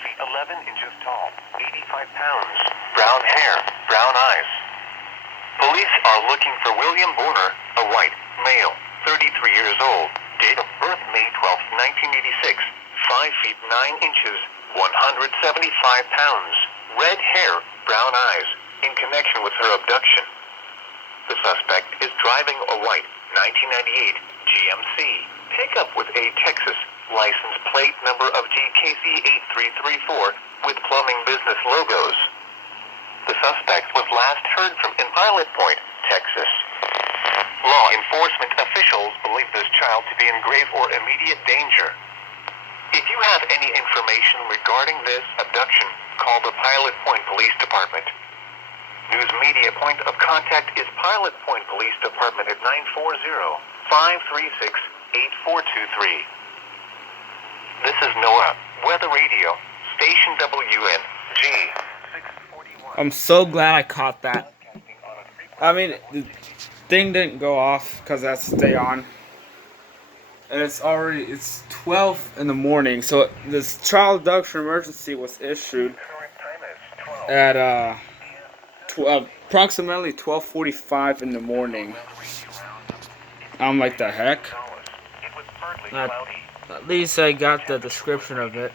feet 11 inches tall, 85 pounds, brown hair, brown eyes. Police are looking for William Borner, a white, male, 33 years old, date of birth May 12, 1986, 5 feet 9 inches, 175 pounds, red hair, brown eyes, in connection with her abduction. The suspect is driving a white 1998 GMC pickup with a Texas license plate number of GKC 8334 with plumbing business logos. The suspect was last heard from in Pilot Point, Texas. Law enforcement officials believe this child to be in grave or immediate danger. If you have any information regarding this abduction, call the Pilot Point Police Department. News media point of contact is Pilot Point Police Department at 940-536-8423. This is Noah, Weather Radio, Station WNG. I'm so glad I caught that. I mean, the thing didn't go off because I had to stay on. And it's 12 in the morning, so this child abduction emergency was issued at approximately 12:45 in the morning. I'm like, the heck? At least I got the description of it.